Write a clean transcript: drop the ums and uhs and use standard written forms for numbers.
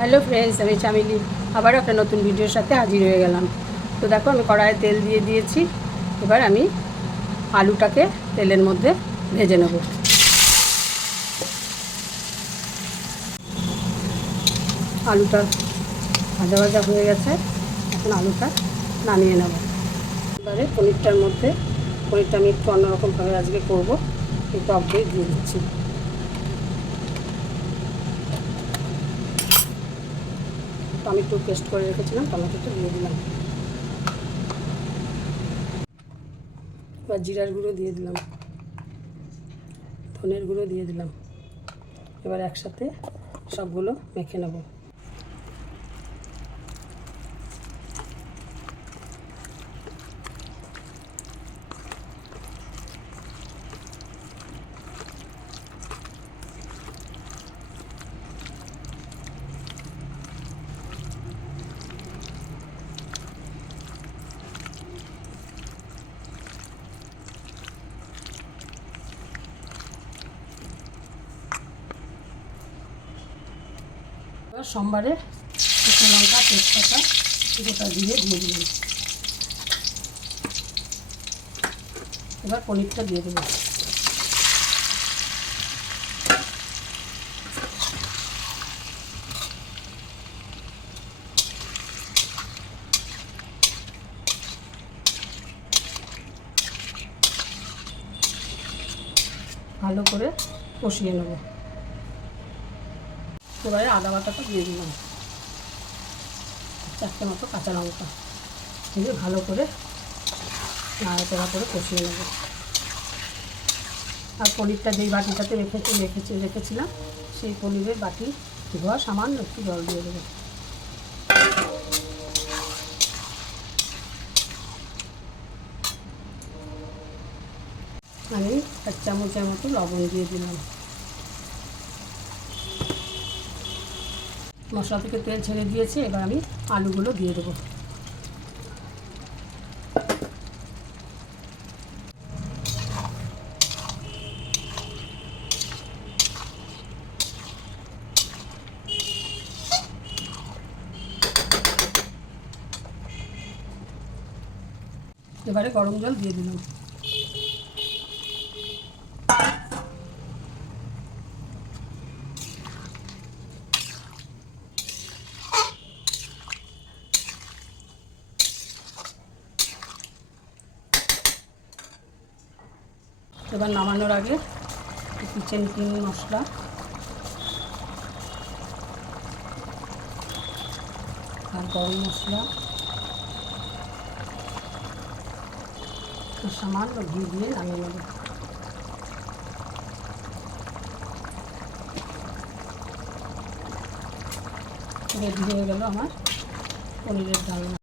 Hello friends, আমি চামেলি আবার একটা নতুন ভিডিওর সাথে হাজির হয়ে গেলাম। তো দেখো আমি কড়াইয়ে তেল দিয়ে দিয়েছি। এবার আমি আলুটাকে তেলের মধ্যে ভেজে নেব। আলুটা ভাজা ভাজা হয়ে গেছে, এখন আলুটা নামিয়ে নেব। এবারে পনিরটা আমি একটু অন্যরকমভাবে আজকে করবো, এই টক দই দিয়ে দিচ্ছি। টমেটো পেস্ট করে রেখেছিলাম, টমেটোটা দিয়ে দিলাম। এবার জিরার গুঁড়ো দিয়ে দিলাম, ধনের গুঁড়ো দিয়ে দিলাম। এবার একসাথে সবগুলো মেখে নেব। এবার সোমবারে শুকনো লঙ্কা, তেজপাতা, গোটা জিরে দিয়ে দিলাম। এবার পনিরটা দিয়ে দেবো। ভালো করে কষিয়ে নেব। এবারে আদা বাটাটা দিয়ে দিলাম, 4টে মতো কাঁচা লঙ্কা দিয়ে ভালো করে নাড়াচাড়া করে কষিয়ে নেব। আর পনিরটা যেই বাটিটাতে রেখেছিলাম সেই পনিরের বাটি ধোয়া সামান্য একটু জল দিয়ে দেবো। আমি 1 চামচের মতো লবণ দিয়ে দিলাম। মশলা থেকে তেল ছেড়ে দিয়েছে, এবার আমি আলুগুলো দিয়ে দেবো। এবারে গরম জল দিয়ে দিলাম। এবার নামানোর আগে কিচেন কিং মশলা আর গরম মশলা সামান্য ঘি দিয়ে নামিয়ে নেব। রেডি হয়ে গেল আমার পনিরের ডালনা।